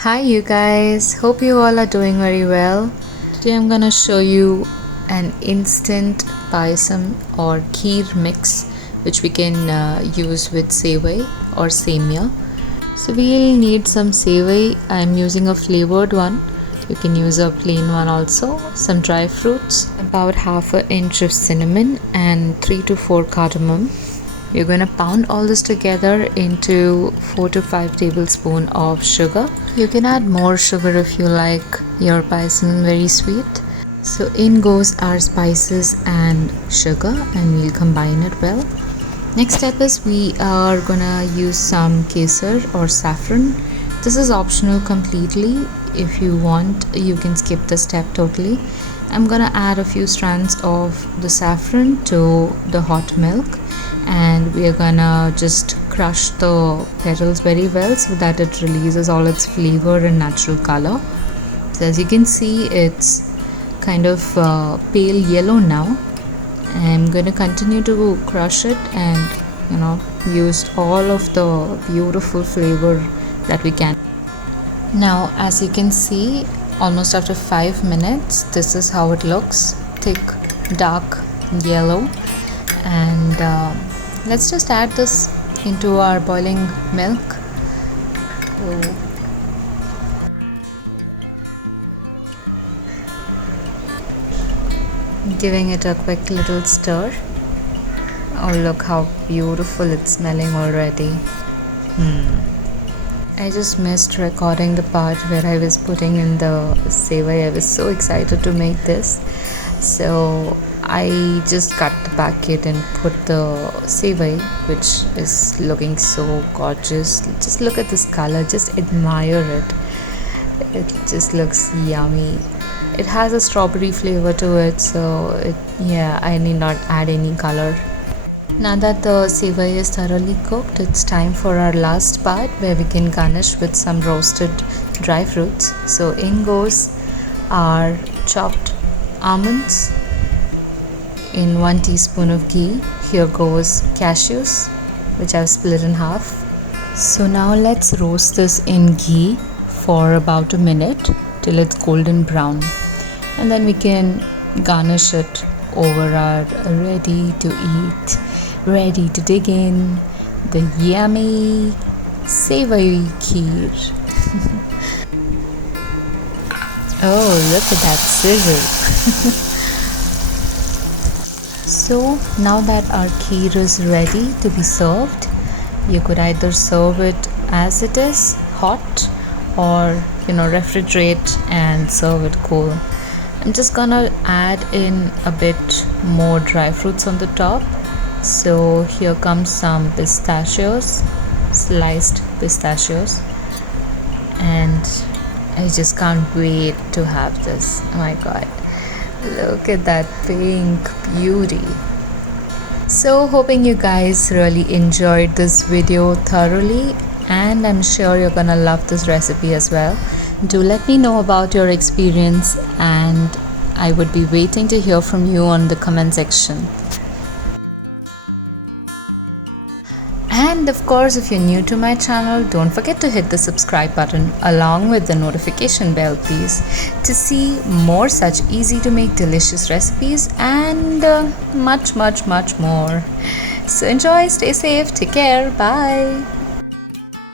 Hi you guys, hope you all are doing very well. Today I'm gonna show you an instant Payasam or Kheer mix which we can use with Sevai or Semiya. So we'll need some Sevai. I'm using a flavored one. You can use a plain one also. Some dry fruits, about half an inch of cinnamon and 3 to 4 cardamom. You're going to pound all this together into 4 to 5 tablespoons of sugar. You can add more sugar if you like your payasam very sweet. So in goes our spices and sugar, and we'll combine it well. Next step is we are gonna use some Kesar or saffron. This is optional completely. If you want, you can skip this step totally. I'm gonna add a few strands of the saffron to the hot milk, and we are gonna just crush the petals very well so that it releases all its flavor and natural color. So as you can see, it's kind of pale yellow now. I'm going to continue to crush it and use all of the beautiful flavor that we can. Now as you can see, almost after 5 minutes, this is how it looks. Thick, dark yellow. And let's just add this into our boiling milk. Giving it a quick little stir. Oh, look how beautiful it's smelling already. I just missed recording the part where I was putting in the Sevai. I was so excited to make this, so I just cut the packet and put the Sevai, which is looking so gorgeous. Just look at this color, just admire it. It just looks yummy. It has a strawberry flavor to it, so I need not add any color. Now that the Sevai is thoroughly cooked, it's time for our last part where we can garnish with some roasted dry fruits. So in goes our chopped almonds in 1 teaspoon of ghee. Here goes cashews, which I've split in half. So now let's roast this in ghee for about a minute till it's golden brown, and then we can garnish it over our ready to eat, ready to dig in, the yummy Sevai kheer. Oh, look at that sizzle. So now that our kheer is ready to be served, you could either serve it as it is, hot, or refrigerate and serve it cool. I'm just gonna add in a bit more dry fruits on the top. So here comes some pistachios, sliced pistachios, and I just can't wait to have this. Oh my god, look at that pink beauty. So hoping you guys really enjoyed this video thoroughly, and I'm sure you're gonna love this recipe as well. Do let me know about your experience, and I would be waiting to hear from you on the comment section. And of course, if you're new to my channel, don't forget to hit the subscribe button along with the notification bell, please, to see more such easy to make delicious recipes and much more. So enjoy, stay safe, take care, bye.